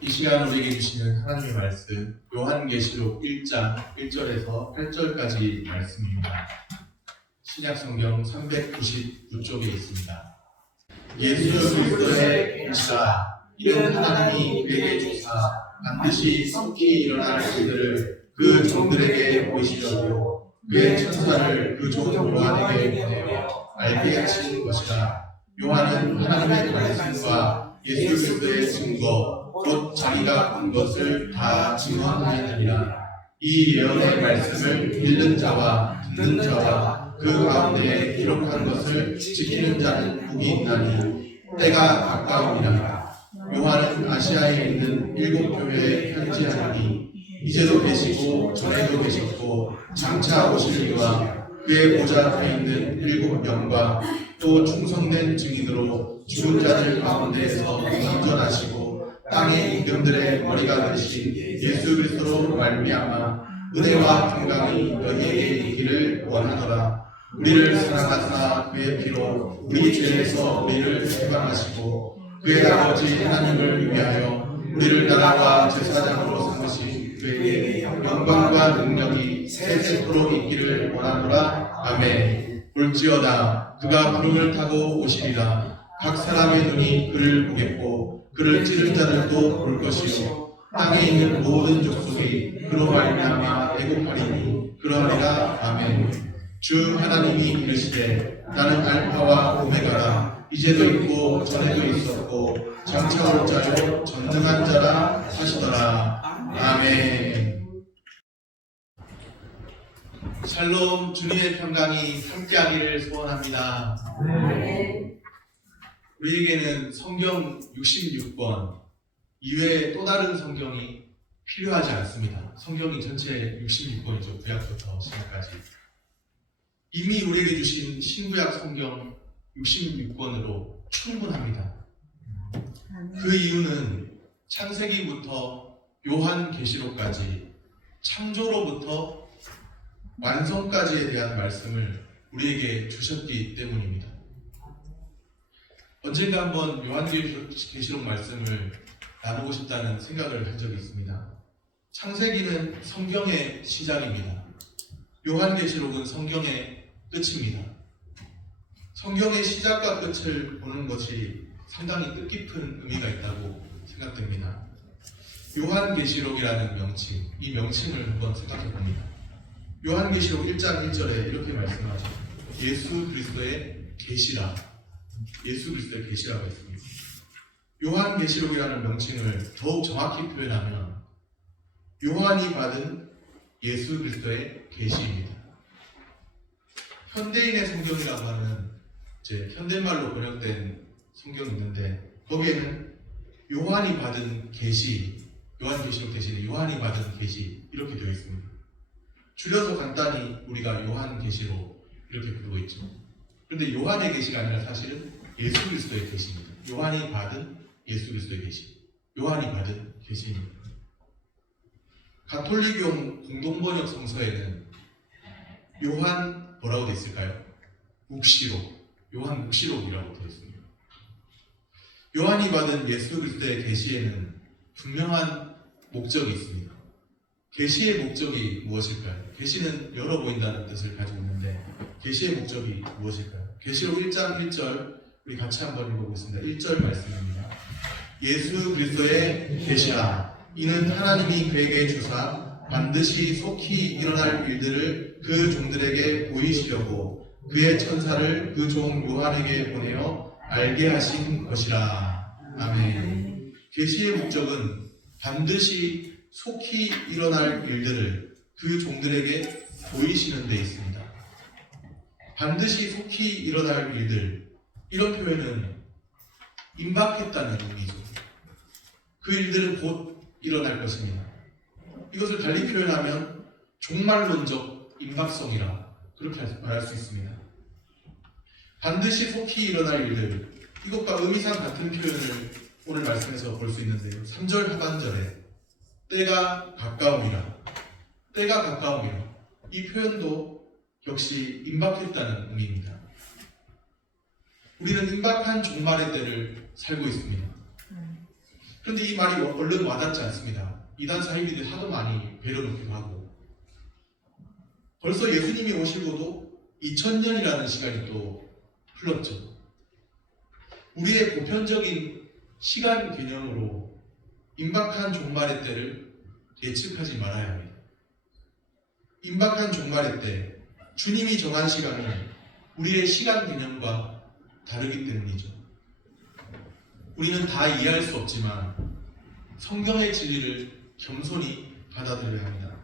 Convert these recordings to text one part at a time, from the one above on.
이 시간 우리에게 주시는 하나님의 말씀 요한계시록 1장 1절에서 8절까지 말씀입니다. 신약성경 399쪽에 있습니다. 예수 그리스도의 계시라 이는 하나님이 그에게 주사 반드시 속히 일어날 일들을 그 종들에게 보이시려고 그의 천사를 그 종 요한에게 보내어 알게 하신 것이라. 요한은 하나님의 말씀과 예수 그리스도의 증거 곧 자기가 본 것을 다 증언하였느니라. 이 예언의 말씀을 읽는 자와 듣는 자와 그 가운데에 기록한 것을 지키는 자는 복이 있나니 때가 가까우니라. 요한은 아시아에 있는 7교회에 편지하니 이제도 계시고 전에도 계시고 장차 오실 이와 그의 보좌 앞에 있는 7명과 또 충성된 증인으로 죽은 자들 가운데에서 생존하시고 땅의 임금들의 머리가 되신 예수 그리스도로 말미암아 은혜와 평강이 너희에게 있기를 원하노라. 우리를 사랑하사 그의 피로 우리 죄에서 우리를 해방하시고 그의 아버지 하나님을 위하여 우리를 나라와 제사장으로 삼으신 그에게 영광과 능력이 세세토록 있기를 원하노라. 아멘. 볼지어다 그가 구름을 타고 오시리라. 각 사람의 눈이 그를 보겠고 그를 찌른 자들도 볼 것이요 땅에 있는 모든 족속이 그로 말미암아 애곡하리니 그러리라. 아멘. 주 하나님이 이르시되 나는 알파와 오메가라. 이제도 있고 전에도 있었고 장차 올 자요 전능한 자라 하시더라. 아멘. 샬롬. 주님의 평강이 함께하기를 소원합니다. 우리에게는 성경 66권 이외에 또 다른 성경이 필요하지 않습니다. 성경이 전체 66권이죠. 구약부터 신약까지. 이미 우리에게 주신 신구약 성경 66권으로 충분합니다. 그 이유는 창세기부터 요한계시록까지 창조로부터 완성까지에 대한 말씀을 우리에게 주셨기 때문입니다. 언젠가 한번 요한계시록 말씀을 나누고 싶다는 생각을 한 적이 있습니다. 창세기는 성경의 시작입니다. 요한계시록은 성경의 끝입니다. 성경의 시작과 끝을 보는 것이 상당히 뜻깊은 의미가 있다고 생각됩니다. 요한계시록이라는 명칭, 이 명칭을 한번 생각해 봅니다. 요한계시록 1장 1절에 이렇게 말씀하죠. 예수 그리스도의 계시라. 예수 그리스도의 계시라고 했습니다. 요한계시록이라는 명칭을 더욱 정확히 표현하면 요한이 받은 예수 그리스도의 계시입니다. 현대인의 성경이라고 하는 이제 현대말로 번역된 성경이 있는데 거기에는 요한이 받은 계시, 요한계시록 대신에 요한이 받은 계시 이렇게 되어 있습니다. 줄여서 간단히 우리가 요한계시록 이렇게 부르고 있죠. 그런데 요한의 계시가 아니라 사실은 예수 그리스도의 계시입니다. 요한이 받은 예수 그리스도의 계시, 요한이 받은 계시입니다. 가톨릭용 공동번역 성서에는 요한 뭐라고 되어 있을까요? 묵시록, 요한 묵시록이라고 되어 있습니다. 요한이 받은 예수 그리스도의 계시에는 분명한 목적이 있습니다. 계시의 목적이 무엇일까요? 계시는 열어 보인다는 뜻을 가지고 있는데 계시의 목적이 무엇일까요? 계시록 1장 1절 우리 같이 한번 읽어보겠습니다. 1절 말씀입니다. 예수 그리스도의 계시라. 이는 하나님이 그에게 주사 반드시 속히 일어날 일들을 그 종들에게 보이시려고 그의 천사를 그 종 요한에게 보내어 알게 하신 것이라. 아멘. 계시의 목적은 반드시 속히 일어날 일들을 그 종들에게 보이시는 데 있습니다. 반드시 속히 일어날 일들, 이런 표현은 임박했다는 의미죠. 그 일들은 곧 일어날 것입니다. 이것을 달리 표현하면 종말론적 임박성이라 그렇게 말할 수 있습니다. 반드시 속히 일어날 일들, 이것과 의미상 같은 표현을 오늘 말씀에서 볼 수 있는데요. 3절 하반절에 때가 가까움이라, 때가 가까움이라, 이 표현도 역시 임박했다는 의미입니다. 우리는 임박한 종말의 때를 살고 있습니다. 그런데 이 말이 얼른 와닿지 않습니다. 이단 사이비들이 하도 많이 배려놓기도 하고, 벌써 예수님이 오시고도 2000년이라는 시간이 또 흘렀죠. 우리의 보편적인 시간 개념으로 임박한 종말의 때를 예측하지 말아야 합니다. 임박한 종말의 때, 주님이 정한 시간이 우리의 시간 개념과 다르기 때문이죠. 우리는 다 이해할 수 없지만 성경의 진리를 겸손히 받아들여야 합니다.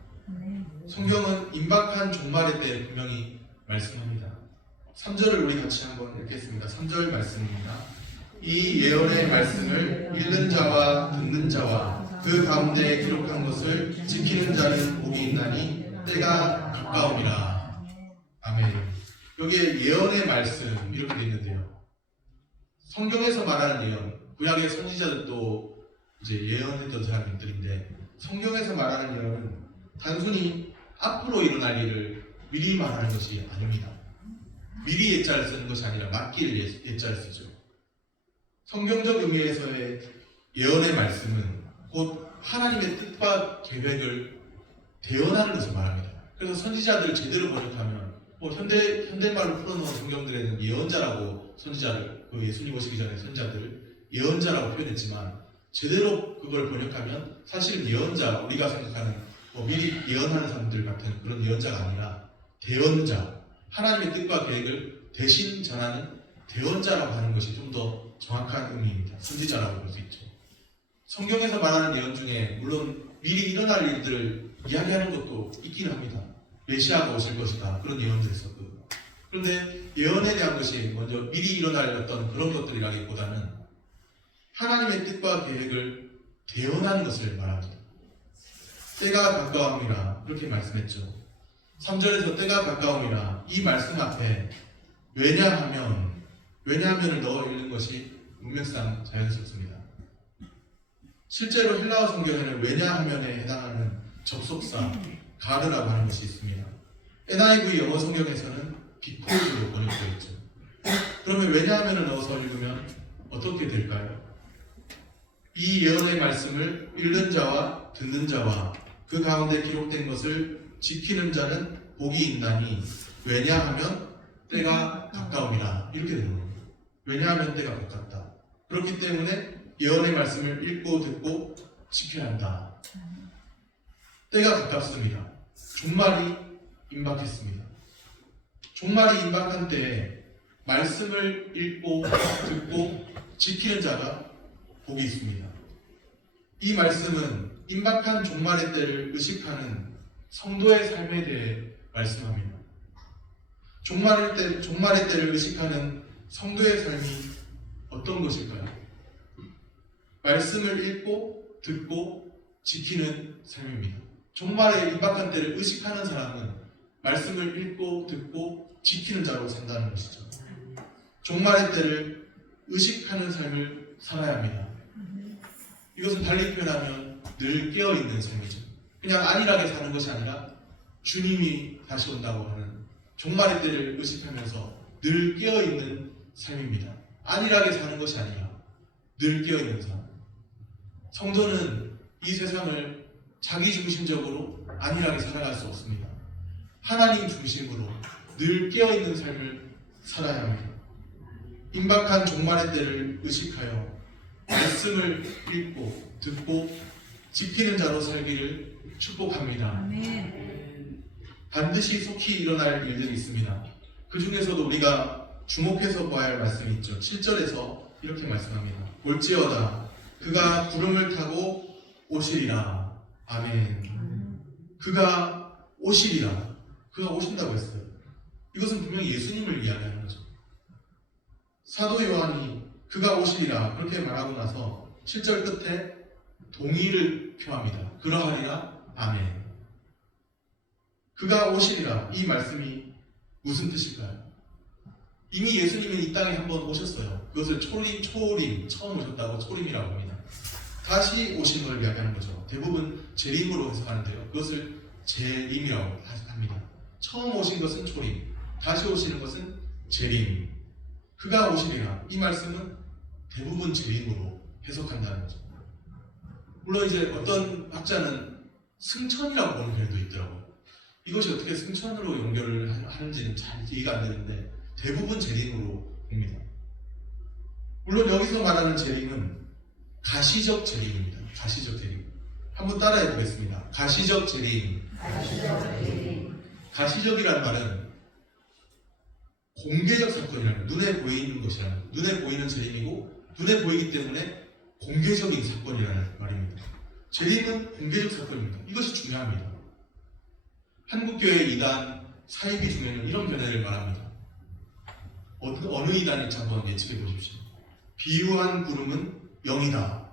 성경은 임박한 종말의 때 분명히 말씀합니다. 3절을 우리 같이 한번 읽겠습니다. 3절 말씀입니다. 이 예언의 말씀을 읽는 자와 듣는 자와 그 가운데 기록한 것을 지키는 자는 복이 있나니 때가 가까움이라. 아멘. 여기에 예언의 말씀 이렇게 되어 있는데요. 성경에서 말하는 예언, 구약의 선지자들도 이제 예언했던 사람들인데, 성경에서 말하는 예언은 단순히 앞으로 일어날 일을 미리 말하는 것이 아닙니다. 미리 예자를 쓰는 것이 아니라 맞기를 예자를 쓰죠. 성경적 의미에서의 예언의 말씀은 곧 하나님의 뜻과 계획을 대언하는 것을 말합니다. 그래서 선지자들을 제대로 번역하면 현대말로 풀어놓은 성경들에는 예언자라고 선지자를, 예수님 오시기 전에 선지자들을 예언자라고 표현했지만, 제대로 그걸 번역하면 사실은 예언자, 우리가 생각하는 미리 예언하는 사람들 같은 그런 예언자가 아니라 대언자, 하나님의 뜻과 계획을 대신 전하는 대언자라고 하는 것이 좀 더 정확한 의미입니다. 선지자라고 볼 수 있죠. 성경에서 말하는 예언 중에 물론 미리 일어날 일들을 이야기하는 것도 있긴 합니다. 메시아가 오실 것이다, 그런 예언도 있었고. 그런데 예언에 대한 것이 먼저 미리 일어날 어떤 그런 것들이라기보다는 하나님의 뜻과 계획을 대언하는 것을 말합니다. 때가 가까움이라 이렇게 말씀했죠. 3절에서 때가 가까움이라 이 말씀 앞에 왜냐하면을 넣어 읽는 것이 문맥상 자연스럽습니다. 실제로 헬라어 성경에는 왜냐하면에 해당하는 접속사 가르라고 하는 것이 있습니다. NIV 영어 성경에서는 비코즈로 번역되어 있죠. 그러면 왜냐하면을 넣어서 읽으면 어떻게 될까요? 이 예언의 말씀을 읽는 자와 듣는 자와 그 가운데 기록된 것을 지키는 자는 복이 있나니 왜냐하면 때가 가까움이라. 이렇게 되는 겁니다. 왜냐하면 때가 가깝다. 그렇기 때문에 예언의 말씀을 읽고 듣고 지켜야 한다. 때가 가깝습니다. 종말이 임박했습니다. 종말이 임박한 때에 말씀을 읽고 듣고 지키는 자가 복이 있습니다. 이 말씀은 임박한 종말의 때를 의식하는 성도의 삶에 대해 말씀합니다. 종말의 때를 의식하는 성도의 삶이 어떤 것일까요? 말씀을 읽고 듣고 지키는 삶입니다. 종말의 임박한 때를 의식하는 사람은 말씀을 읽고 듣고 지키는 자로 산다는 것이죠. 종말의 때를 의식하는 삶을 살아야 합니다. 이것은 달리 표현하면 늘 깨어있는 삶이죠. 그냥 안일하게 사는 것이 아니라 주님이 다시 온다고 하는 종말의 때를 의식하면서 늘 깨어있는 삶입니다. 안일하게 사는 것이 아니라 늘 깨어있는 삶. 성도는 이 세상을 자기중심적으로 안일하게 살아갈 수 없습니다. 하나님 중심으로 늘 깨어있는 삶을 살아야 합니다. 임박한 종말의 때를 의식하여 말씀을 읽고 듣고 지키는 자로 살기를 축복합니다. 아멘. 반드시 속히 일어날 일들이 있습니다. 그 중에서도 우리가 주목해서 보아야 할 말씀이 있죠. 7절에서 이렇게 말씀합니다. 볼지어다 그가 구름을 타고 오시리라. 아멘. 그가 오시리라. 그가 오신다고 했어요. 이것은 분명히 예수님을 이야기하는 거죠. 사도 요한이 그가 오시리라 그렇게 말하고 나서 7절 끝에 동의를 표합니다. 그러하리라. 아멘. 그가 오시리라. 이 말씀이 무슨 뜻일까요? 이미 예수님은 이 땅에 한번 오셨어요. 그것을 초림, 처음 오셨다고 초림이라고 합니다. 다시 오신 걸 이야기하는 거죠. 대부분 재림으로 해석하는데요. 그것을 재림이라고 합니다. 처음 오신 것은 초림, 다시 오시는 것은 재림. 그가 오시리라. 이 말씀은 대부분 재림으로 해석한다는 거죠. 물론 이제 어떤 학자는 승천이라고 보는 견해도 있더라고요. 이것이 어떻게 승천으로 연결을 하는지는 잘 이해가 안 되는데 대부분 재림으로 봅니다. 물론 여기서 말하는 재림은 가시적 재림입니다. 가시적 재림. 한번 따라해 보겠습니다. 가시적 재림. 가시적이라는 말은 공개적 사건이라는, 눈에 보이는 것이라는, 눈에 보이는 재림이고 눈에 보이기 때문에 공개적인 사건이라는 말입니다. 재림은 공개적 사건입니다. 이것이 중요합니다. 한국교회 이단 사이비 중에는 이런 견해를 말합니다. 어느 이단일지 한번 예측해 보십시오. 비유한 구름은 영이다.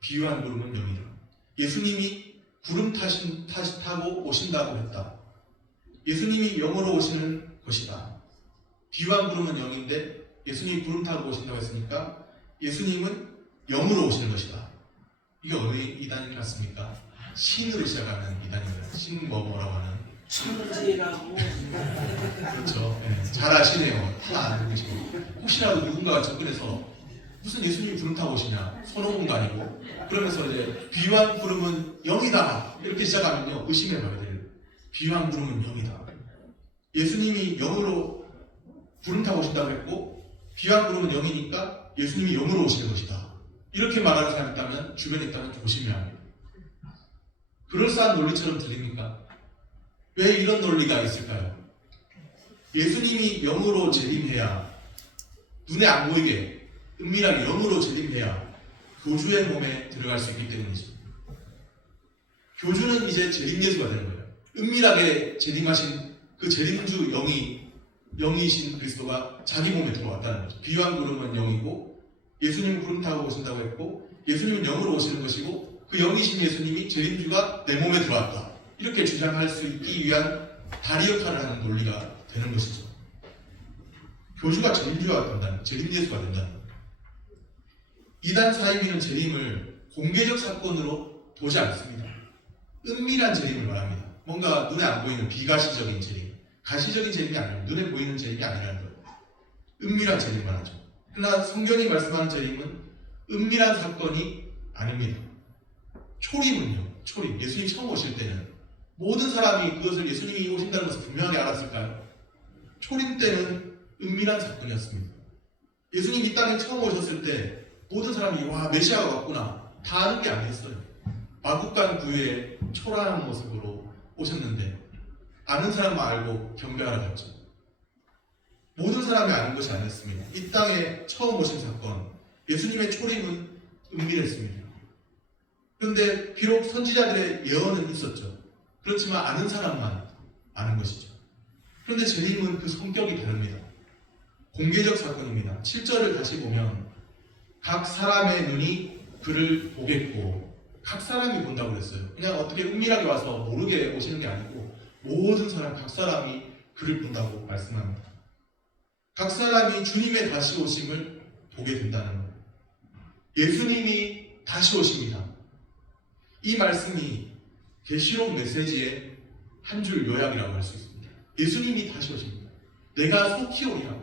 비유한 구름은 영이다. 예수님이 구름 타고 오신다고 했다. 예수님이 영으로 오시는 것이다. 비유한 구름은 영인데 예수님이 구름 타고 오신다고 했으니까 예수님은 영으로 오시는 것이다. 이게 어느 이단인 것 같습니까? 신으로 시작하는 이단입니다. 신 뭐라고 하는. 신지라고. 그렇죠. 네, 잘 아시네요. 다 아는 것이고. 혹시라도 누군가가 접근해서 무슨 예수님이 구름 타고 오시냐, 손오공도 아니고, 그러면서 이제 비유한 구름은 영이다 이렇게 시작하면요 의심해봐야 돼요. 비유한 구름은 영이다. 예수님이 영으로 구름 타고 오신다고 했고 비유한 구름은 영이니까 예수님이 영으로 오시는 것이다. 이렇게 말하는 사람이 있다면 주변에 있다면 조심해야 합니다. 그럴싸한 논리처럼 들립니까? 왜 이런 논리가 있을까요? 예수님이 영으로 재림해야, 눈에 안 보이게 은밀하게 영으로 재림해야 교주의 몸에 들어갈 수 있기 때문이죠. 교주는 이제 재림 예수가 되는 거예요. 은밀하게 재림하신 그 재림주 영이신 그리스도가 자기 몸에 들어왔다는 거죠. 비유한 구름은 영이고 예수님은 구름 타고 오신다고 했고 예수님은 영으로 오시는 것이고 그 영이신 예수님이 재림주가 내 몸에 들어왔다. 이렇게 주장할 수 있기 위한 다리 역할을 하는 논리가 되는 것이죠. 교주가 재림주가 된다는, 재림 예수가 된다는 거예요. 이단 사이비는 재림을 공개적 사건으로 보지 않습니다. 은밀한 재림을 말합니다. 뭔가 눈에 안 보이는 비가시적인 재림, 가시적인 재림이 아니에요. 눈에 보이는 재림이 아니라는 거예요. 은밀한 재림을 말하죠. 그러나 성경이 말씀하는 재림은 은밀한 사건이 아닙니다. 초림은요, 초림. 예수님 처음 오실 때는 모든 사람이 그것을 예수님이 오신다는 것을 분명하게 알았을까요? 초림 때는 은밀한 사건이었습니다. 예수님이 이 땅에 처음 오셨을 때 모든 사람이 와 메시아가 왔구나 다 아는 게 아니었어요. 마국간 부유의 초라한 모습으로 오셨는데 아는 사람만 알고 경배하러 갔죠. 모든 사람이 아는 것이 아니었습니다. 이 땅에 처음 오신 사건, 예수님의 초림은 은밀했습니다. 그런데 비록 선지자들의 예언은 있었죠. 그렇지만 아는 사람만 아는 것이죠. 그런데 재림은 그 성격이 다릅니다. 공개적 사건입니다. 7절을 다시 보면 각 사람의 눈이 그를 보겠고, 각 사람이 본다고 그랬어요. 그냥 어떻게 은밀하게 와서 모르게 오시는 게 아니고 모든 사람, 각 사람이 그를 본다고 말씀합니다. 각 사람이 주님의 다시 오심을 보게 된다는 거예요. 예수님이 다시 오십니다. 이 말씀이 계시록 메시지의 한 줄 요약이라고 할 수 있습니다. 예수님이 다시 오십니다. 내가 속히 오리라.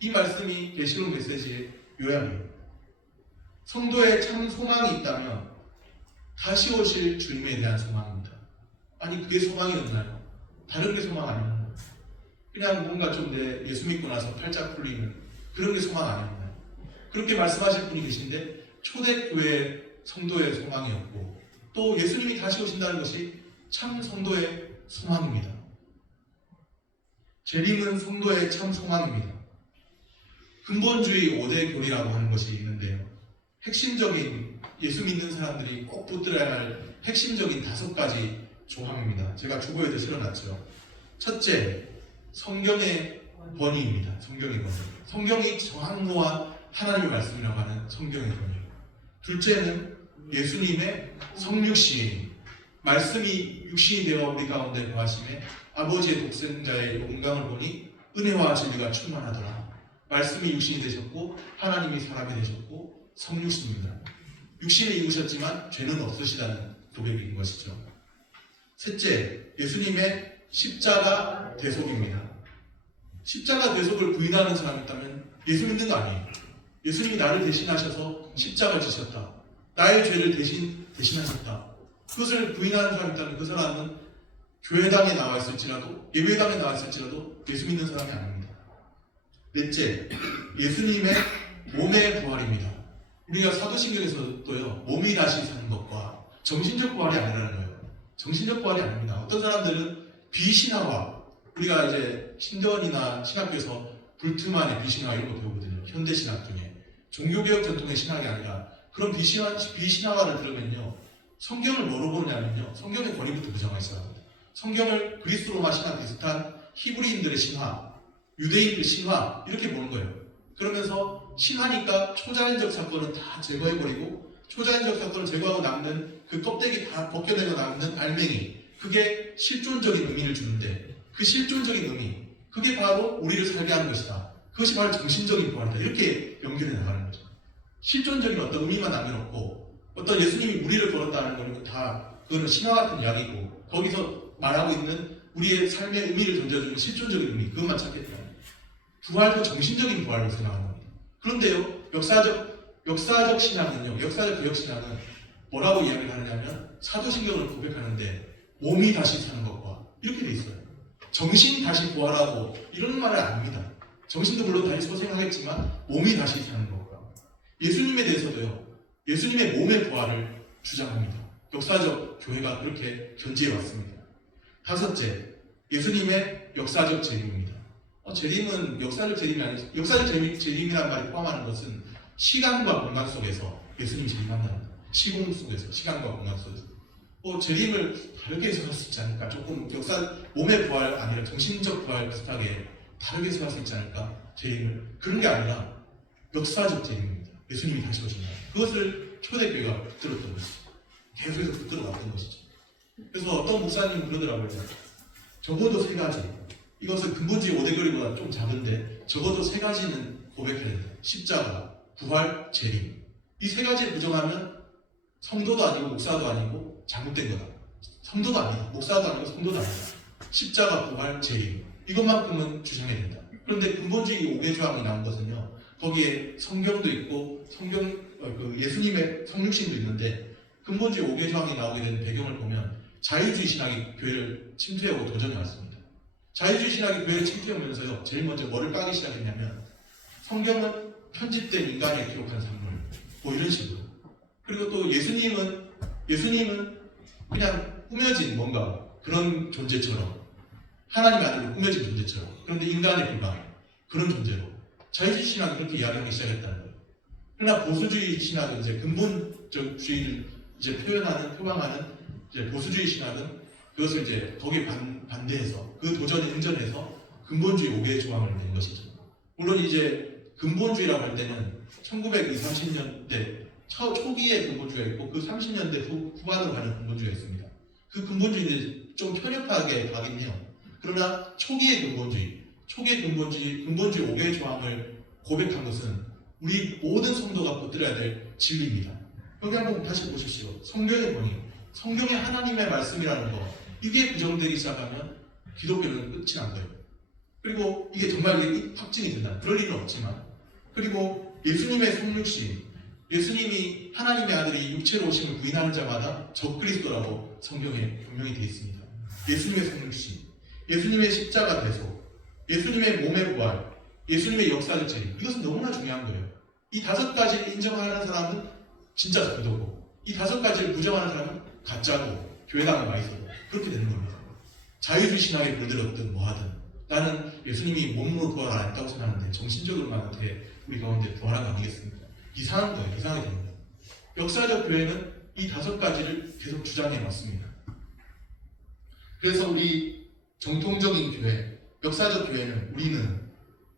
이 말씀이 계시록 메시지의 요약이에요. 성도의 참 소망이 있다면 다시 오실 주님에 대한 소망입니다. 아니 그게 소망이었나요? 다른 게 소망 아니었나요? 그냥 뭔가 좀 내 예수 믿고 나서 팔짝 풀리는 그런 게 소망 아니었나요? 그렇게 말씀하실 분이 계신데 초대교회 성도의 소망이었고 또 예수님이 다시 오신다는 것이 참 성도의 소망입니다. 재림은 성도의 참 소망입니다. 근본주의 5대 교리라고 하는 것이 있는데요. 핵심적인 예수 믿는 사람들이 꼭 붙들어야 할 핵심적인 5가지 조항입니다. 제가 주보에도 실어놨죠. 첫째, 성경의 권위입니다. 성경의 권위. 성경이 정확무한 하나님의 말씀이라고 하는 성경의 권위. 둘째는 예수님의 성육신, 말씀이 육신이 되어 우리 가운데 거하심에 아버지의 독생자의 영광을 보니 은혜와 진리가 충만하더라. 말씀이 육신이 되셨고 하나님이 사람이 되셨고 성육신입니다. 육신을 입으셨지만 죄는 없으시다는 고백인 것이죠. 셋째, 예수님의 십자가 대속입니다. 십자가 대속을 부인하는 사람이 있다면 예수 믿는 거 아니에요. 예수님이 나를 대신하셔서 십자가를 지셨다. 나의 죄를 대신하셨다. 그것을 부인하는 사람이 있다면 그 사람은 교회당에 나와 있을지라도 예배당에 나와 있을지라도 예수 믿는 사람이 아닙니다. 넷째, 예수님의 몸의 부활입니다. 우리가 사도신경에서도요, 몸이 다시 사는 것과 정신적 부활이 아니라는 거예요. 정신적 부활이 아닙니다. 어떤 사람들은 비신화와, 우리가 이제 신대원이나 신학교에서 불트만의 비신화 이런 거 배우거든요. 현대신학 중에. 종교개혁 전통의 신학이 아니라 그런 비신화화를 들으면요, 성경을 뭐로 보느냐면요, 성경의 권위부터 부정하기 시작합니다. 성경을 그리스 로마 신화 비슷한 히브리인들의 신화, 유대인들 신화 이렇게 보는 거예요. 그러면서 신화니까 초자연적 사건은 다 제거해버리고 초자연적 사건을 제거하고 남는 그 껍데기 다 벗겨내고 남는 알맹이, 그게 실존적인 의미를 주는데 그 실존적인 의미, 그게 바로 우리를 살게 하는 것이다. 그것이 바로 정신적인 부활이다. 이렇게 연결해 나가는 거죠. 실존적인 어떤 의미만 남겨놓고 어떤 예수님이 우리를 걸었다는 건 다 그거는 신화 같은 이야기고 거기서 말하고 있는 우리의 삶의 의미를 던져주는 실존적인 의미, 그것만 찾겠다. 부활도 정신적인 부활로 생각하는 겁니다. 그런데요, 역사적 신앙은요, 역사적 개혁 신앙은 뭐라고 이야기를 하느냐면 사도신경을 고백하는데 몸이 다시 사는 것과 이렇게 돼 있어요. 정신이 다시 부활하고 이런 말을 안 합니다. 정신도 물론 다시 소생하겠지만 몸이 다시 사는 것과 예수님에 대해서도요, 예수님의 몸의 부활을 주장합니다. 역사적 교회가 그렇게 견지해 왔습니다. 다섯째, 예수님의 역사적 재림입니다. 재림은 역사적 재림이 아니죠. 역사적 재림이라는 말이 포함하는 것은 시간과 공간 속에서 예수님 재림한다는 거예요. 시공 속에서, 시간과 공간 속에서. 재림을 다르게 해석할 수 있지 않을까? 조금 몸의 부활 아니라 정신적 부활 비슷하게 다르게 해석할 수 있지 않을까? 재림을. 그런 게 아니라 역사적 재림입니다. 예수님이 다시 오신다. 그것을 초대교회가 붙들었던 것이죠. 계속해서 붙들어왔던 것이죠. 그래서 어떤 목사님은 그러더라고요. 적어도 세 가지. 이것은 근본주의 5대결이보다 좀 작은데 적어도 세 가지는 고백해야 된다. 십자가, 부활, 재림. 이 세 가지를 부정하면 성도도 아니고 목사도 아니고 잘못된 거다. 성도도 아니다. 목사도 아니고 성도도 아니다. 십자가, 부활, 재림. 이것만큼은 주장해야 된다. 그런데 근본주의 5개 조항이 나온 것은요, 거기에 성경도 있고 예수님의 성육신도 있는데 근본주의 5개 조항이 나오게 된 배경을 보면 자유주의 신학이 교회를 침투해오고 도전해 왔습니다. 자유주의 신학이 교회를 침투해오면서요, 제일 먼저 뭐를 까기 시작했냐면 성경은 편집된 인간이 기록한 산물, 뭐 이런 식으로. 그리고 또 예수님은 그냥 꾸며진 뭔가 그런 존재처럼, 하나님 아들로 꾸며진 존재처럼, 그런데 인간에 불과한 그런 존재로 자유주의 신학이 그렇게 이야기하기 시작했다는 거예요. 그러나 보수주의 신학은 이제 근본적주의를 이제 표방하는 이제 보수주의 신학은 그것을 이제 거기에 반대해서 그 도전에 응전해서 근본주의 5개의 조항을 낸 것이죠. 물론 이제 근본주의라고 할 때는 1920, 30년대 초기의 근본주의가 있고 그 30년대 후반으로 가는 근본주의가 있습니다. 그 근본주의는 좀 편협하게 가긴 해요. 그러나 초기의 근본주의 5개의 조항을 고백한 것은 우리 모든 성도가 붙들어야 될 진리입니다. 여기 한번 다시 보십시오. 성경의 권위, 성경의 하나님의 말씀이라는 거, 이게 부정되기 시작하면 기독교는 끝이 난 거예요. 그리고 이게 정말 이게 확증이 된다. 그럴 일은 없지만, 그리고 예수님의 성육신, 예수님이 하나님의 아들이 육체로 오심을 부인하는 자마다 적그리스도라고 성경에 분명히 되어 있습니다. 예수님의 성육신, 예수님의 십자가 대속, 예수님의 몸의 부활, 예수님의 역사적 재림, 이것은 너무나 중요한 거예요. 이 5가지를 인정하는 사람은 진짜 성도고, 이 5가지를 부정하는 사람은 가짜고, 교회당에 와 있어도 그렇게 되는 겁니다. 자유주의 신학에 물들었든 뭐하든 나는 예수님이 몸으로 부활 안 했다고 생각하는데 정신적으로만 어떻게 우리 가운데 부활한 거 아니겠습니까? 이상한 거예요. 이상하게 됩니다. 역사적 교회는 이 5가지를 계속 주장해 왔습니다. 그래서 우리 정통적인 교회, 역사적 교회는 우리는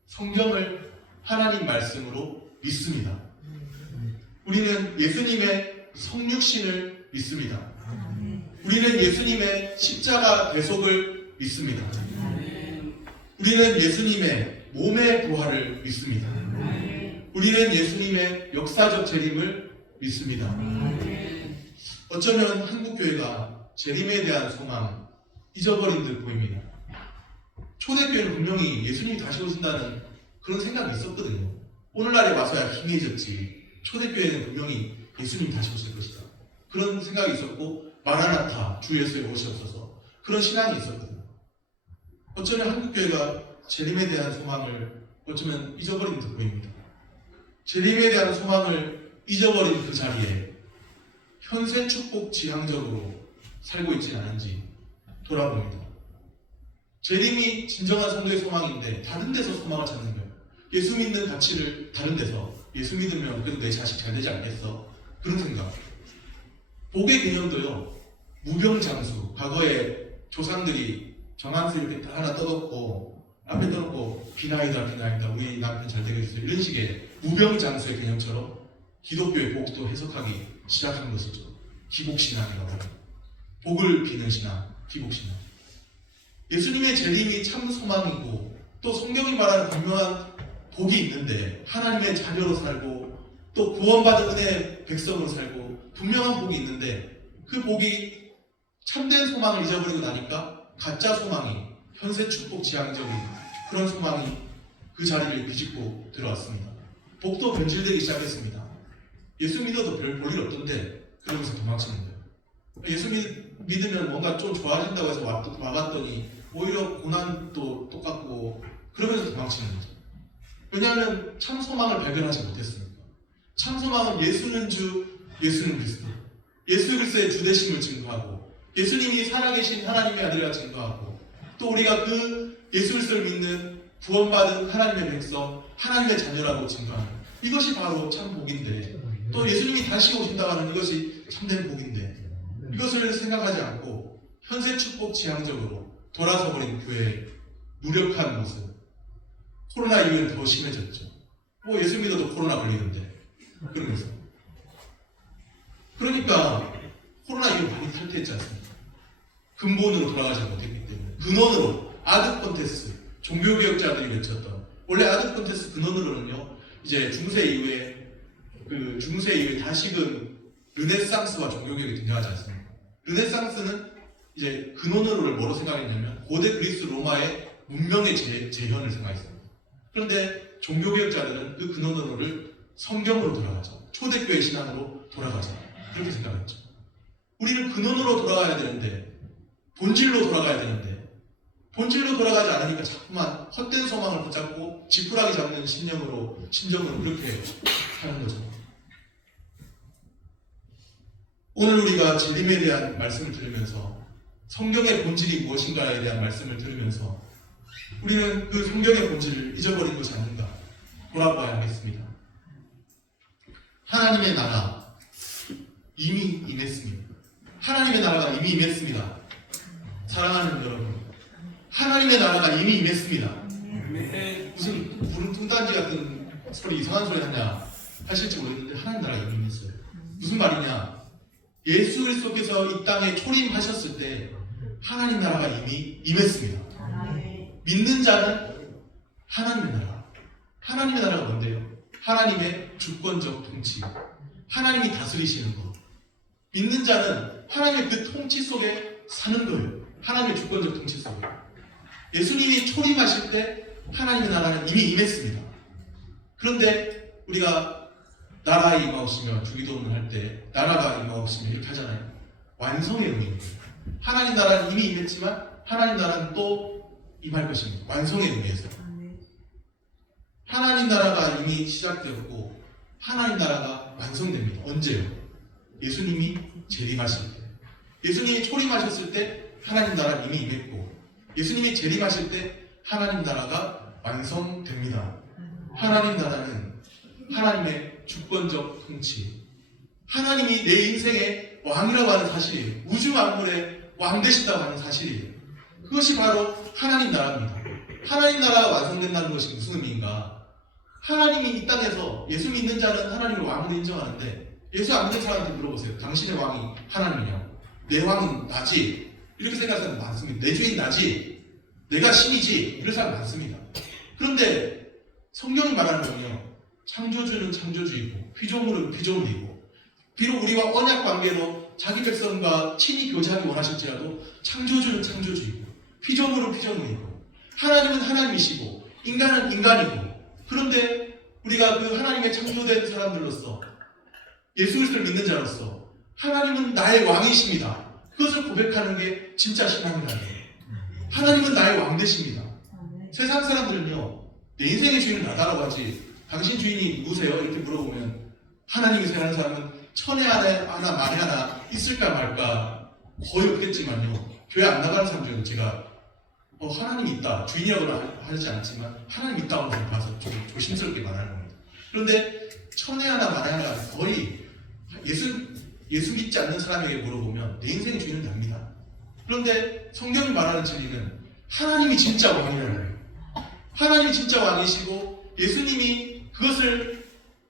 성경을 하나님 말씀으로 믿습니다. 우리는 예수님의 성육신을 믿습니다. 우리는 예수님의 십자가 대속을 믿습니다. 우리는 예수님의 몸의 부활을 믿습니다. 우리는 예수님의 역사적 재림을 믿습니다. 어쩌면 한국교회가 재림에 대한 소망 잊어버린 듯 보입니다. 초대교회는 분명히 예수님이 다시 오신다는 그런 생각이 있었거든요. 오늘날에 와서야 희미해졌지. 초대교회는 분명히 예수님 다시 오실 것이다. 그런 생각이 있었고 마라나타 주 예수의 오시옵소서 그런 신앙이 있었거든요. 어쩌면 한국교회가 재림에 대한 소망을 어쩌면 잊어버린 듯 보입니다. 재림에 대한 소망을 잊어버린 그 자리에 현세 축복 지향적으로 살고 있지 않은지 돌아봅니다. 재림이 진정한 성도의 소망인데 다른 데서 소망을 찾는 거예요. 예수 믿는 가치를 다른 데서 예수 믿으면 그래도 내 자식 잘 되지 않겠어? 그런 생각. 복의 개념도요. 무병장수. 과거에 조상들이 정한수 이렇게 하나 떠놓고 앞에 떠놓고 비나이다 비나이다 우리 남편 잘 되게 해주세요. 이런 식의 무병장수의 개념처럼 기독교의 복도 해석하기 시작한 것이죠. 기복신앙이라고 합니다. 복을 비는 신앙, 기복신앙. 예수님의 재림이 참 소망이고 또 성경이 말하는 분명한 복이 있는데 하나님의 자녀로 살고 또 구원받은 은혜의 백성으로 살고 분명한 복이 있는데 그 복이 참된 소망을 잊어버리고 나니까 가짜 소망이 현세 축복 지향적인 그런 소망이 그 자리를 비집고 들어왔습니다. 복도 변질되기 시작했습니다. 예수 믿어도 별 볼 일 없던데 그러면서 도망치는 거예요. 예수 믿으면 뭔가 좀 좋아진다고 해서 와봤더니 오히려 고난도 똑같고 그러면서 도망치는 거죠. 왜냐하면 참 소망을 발견하지 못했으니까. 참 소망은 예수는 주, 예수는 그리스도. 예수 그리스도의 주되심을 증거하고 예수님이 살아계신 하나님의 아들이라 증거하고 또 우리가 그 예수 그리스도를 믿는 구원받은 하나님의 백성, 하나님의 자녀라고 증거하는 이것이 바로 참 복인데 또 예수님이 다시 오신다고 하는 이것이 참된 복인데 이것을 생각하지 않고 현세 축복 지향적으로 돌아서버린 교회의 무력한 모습. 코로나 이후에 더 심해졌죠. 뭐 예수 믿어도 코로나 걸리는데 그러면서 그러니까 코로나 이후 많이 탈퇴했지 않습니까? 근본으로 돌아가지 못했기 때문에 근원으로 아드콘테스 종교개혁자들이 외쳤던 원래 아드콘테스 근원으로는요 이제 중세 이후에 다시금 르네상스와 종교개혁이 등장하지 않습니까? 르네상스는 이제 근원으로를 뭐로 생각했냐면 고대 그리스 로마의 문명의 재현을 생각했습니다. 그런데 종교개혁자들은 그 근원으로를 성경으로 돌아가죠. 초대교회 신앙으로 돌아가죠. 그렇게 생각했죠. 우리는 근원으로 돌아가야 되는데 본질로 돌아가야 되는데 본질로 돌아가지 않으니까 자꾸만 헛된 소망을 붙잡고 지푸라기 잡는 신정으로 그렇게 하는 거죠. 오늘 우리가 재림에 대한 말씀을 들으면서 성경의 본질이 무엇인가에 대한 말씀을 들으면서 우리는 그 성경의 본질을 잊어버린 것이 아닌가 돌아봐야 하겠습니다. 하나님의 나라 이미 임했습니다. 하나님의 나라가 이미 임했습니다. 사랑하는 여러분, 하나님의 나라가 이미 임했습니다. 무슨 부른 뚱딴지 같은 소리, 이상한 소리 하냐 하실지 모르겠는데 하나님 나라가 이미 임했어요. 무슨 말이냐? 예수 그리스도께서 이 땅에 초림하셨을 때 하나님 나라가 이미 임했습니다. 믿는 자는 하나님의 나라. 하나님의 나라가 뭔데요? 하나님의 주권적 통치. 하나님이 다스리시는 것. 믿는 자는 하나님의 그 통치 속에 사는 거예요. 하나님의 주권적 통치 속에. 예수님이 초림하실 때 하나님의 나라는 이미 임했습니다. 그런데 우리가 나라에 임하오시며 주기도문을 할 때 나라가 임하오시며 이렇게 하잖아요. 완성의 의미입니다. 하나님 나라는 이미 임했지만 하나님 나라는 또 임할 것입니다. 완성의 의미에서. 하나님 나라가 이미 시작되었고 하나님 나라가 완성됩니다. 언제요? 예수님이 재림하실 때. 예수님이 초림하셨을 때 하나님 나라는 이미 임했고 예수님이 재림하실 때 하나님 나라가 완성됩니다. 하나님 나라는 하나님의 주권적 통치. 하나님이 내 인생의 왕이라고 하는 사실이에요. 우주 만물의 왕 되신다고 하는 사실이에요. 그것이 바로 하나님 나라입니다. 하나님 나라가 완성된다는 것이 무슨 의미인가? 하나님이 이 땅에서 예수 믿는 자는 하나님을 왕으로 인정하는데 예수 안 믿는 사람한테 물어보세요. 당신의 왕이 하나님이냐고. 내 왕은 나지. 이렇게 생각하는 사람 많습니다. 내 주인 나지. 내가 신이지. 이런 사람 많습니다. 그런데 성경이 말하는 건요. 창조주는 창조주이고 피조물은 피조물이고 비록 우리와 언약 관계로 자기 백성과 친히 교제하기 원하실지라도 창조주는 창조주이고 피조물은 피조물이고 하나님은 하나님이시고 인간은 인간이고 그런데 우리가 그 하나님의 창조된 사람들로서 예수 그리스도를 믿는 자로서 하나님은 나의 왕이십니다. 그것을 고백하는 게 진짜 신앙이라는 거예요. 하나님은 나의 왕 되십니다. 세상 사람들은요, 내 인생의 주인은 나다라고 하지, 당신 주인이 누구세요? 이렇게 물어보면 하나님이 생각하는 사람은 천에 하나 만에 하나 있을까 말까 거의 없겠지만요, 교회 안 나가는 사람 중에 제가 하나님이 있다, 주인이라고는 하지 않지만 하나님 있다고 봐서 좀 조심스럽게 말하는 겁니다. 그런데 천에 하나 만에 하나 거의 예수 믿지 않는 사람에게 물어보면 내 인생의 주인은 납니다. 그런데 성경이 말하는 진리는 하나님이 진짜 왕이라는 거예요. 하나님이 진짜 왕이시고 예수님이 그것을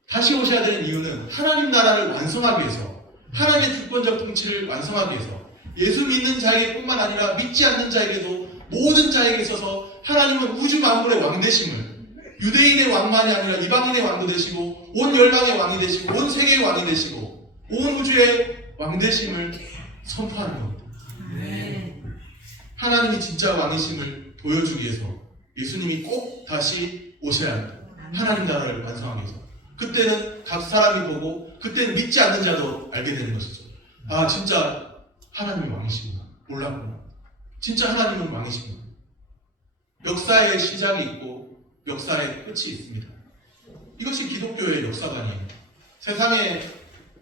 다시 오셔야 되는 이유는 하나님 나라를 완성하기 위해서, 하나님의 주권적 통치를 완성하기 위해서, 예수 믿는 자에게뿐만 아니라 믿지 않는 자에게도 모든 자에게 있어서 하나님은 우주 만물의 왕 되심을, 유대인의 왕만이 아니라 이방인의 왕도 되시고 온 열방의 왕이 되시고 온 세계의 왕이 되시고 온 우주의 왕 되심을 선포하는 겁니다. 하나님이 진짜 왕이심을 보여주기 위해서 예수님이 꼭 다시 오셔야 합니다. 하나님 나라를 완성하기 위해서. 그때는 각 사람이 보고, 그때는 믿지 않는 자도 알게 되는 것이죠. 아, 진짜 하나님이 왕이시구나. 몰랐구나. 진짜 하나님은 왕이시구나. 역사의 시작이 있고 역사의 끝이 있습니다. 이것이 기독교의 역사관이에요. 세상에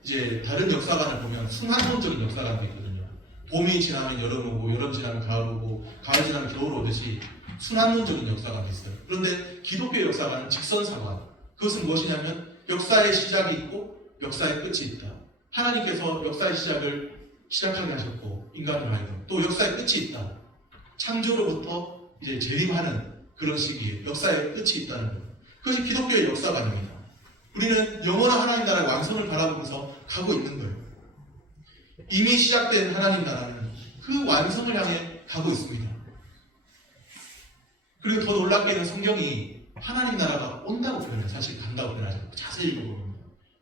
이제 다른 역사관을 보면 순환론적인 역사관도 있거든요. 봄이 지나면 여름 오고, 여름 지나면 가을 오고, 가을 지나면 겨울 오듯이 순환론적인 역사관이 있어요. 그런데 기독교의 역사관은 직선사관. 그것은 무엇이냐면 역사의 시작이 있고 역사의 끝이 있다. 하나님께서 역사의 시작을 시작하게 하셨고 인간을 하여금, 또 역사의 끝이 있다. 창조로부터 이제 재림하는 그런 시기에 역사의 끝이 있다는 거예요. 그것이 기독교의 역사관입니다. 우리는 영원한 하나님 나라의 완성을 바라보면서 가고 있는 거예요. 이미 시작된 하나님 나라는 그 완성을 향해 가고 있습니다. 그리고 더 놀랍게는 성경이 하나님 나라가 온다고 표현해요. 사실 간다고 표현하지 않고 자세히 읽어보면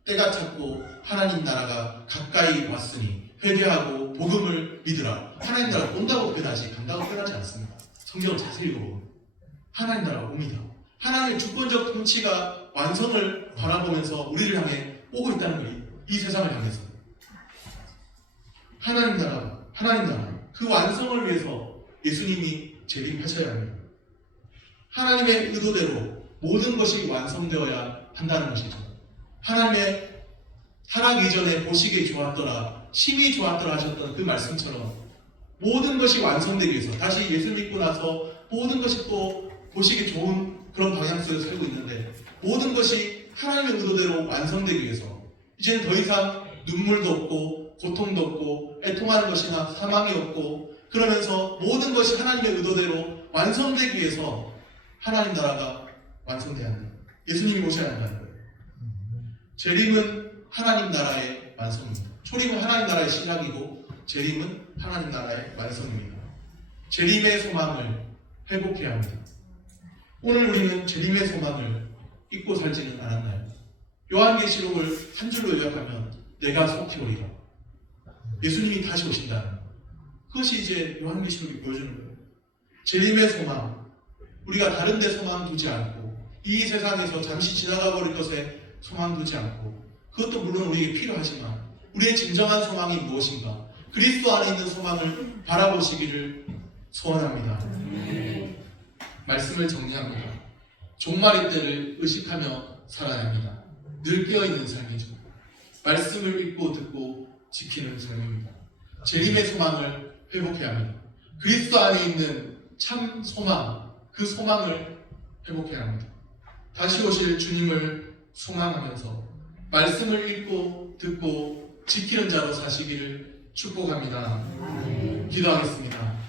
때가 찼고 하나님 나라가 가까이 왔으니 회개하고 복음을 믿으라. 하나님 나라가 온다고 표현하지 간다고 표현하지 않습니다. 성경을 자세히 읽어보면 하나님 나라가 옵니다. 하나님의 주권적 통치가 완성을 바라보면서 우리를 향해 오고 있다는 거예요. 이 세상을 향해서 하나님 나라 그 완성을 위해서 예수님이 재림하셔야 합니다. 하나님의 의도대로 모든 것이 완성되어야 한다는 것이죠. 하나님의 타락 이전에 보시기에 좋았더라, 심히 좋았더라 하셨던 그 말씀처럼 모든 것이 완성되기 위해서, 다시 예수 믿고 나서 모든 것이 또 보시기 좋은 그런 방향 속에 살고 있는데, 모든 것이 하나님의 의도대로 완성되기 위해서 이제는 더 이상 눈물도 없고 고통도 없고 애통하는 것이나 사망이 없고, 그러면서 모든 것이 하나님의 의도대로 완성되기 위해서 하나님 나라가 완성돼야 한다. 예수님이 오셔야 한다는 거예요. 재림은 하나님 나라의 완성입니다. 초림은 하나님 나라의 시작이고 재림은 하나님 나라의 완성입니다. 재림의 소망을 회복해야 합니다. 오늘 우리는 재림의 소망을 잊고 살지는 않았나요? 요한계시록을 한 줄로 요약하면 내가 속히 오리라. 예수님이 다시 오신다는 것. 그것이 이제 요한계시록이 보여주는 거예요. 재림의 소망. 우리가 다른 데 소망 두지 않고 이 세상에서 잠시 지나가 버릴 것에 소망 두지 않고, 그것도 물론 우리에게 필요하지만 우리의 진정한 소망이 무엇인가, 그리스도 안에 있는 소망을 바라보시기를 소원합니다. 말씀을 정리합니다. 종말의 때를 의식하며 살아야 합니다. 늘 깨어있는 삶이죠. 말씀을 읽고 듣고 지키는 삶입니다. 재림의 소망을 회복해야 합니다. 그리스도 안에 있는 참 소망, 그 소망을 회복해야 합니다. 다시 오실 주님을 소망하면서 말씀을 읽고 듣고 지키는 자로 사시기를 축복합니다. 기도하겠습니다.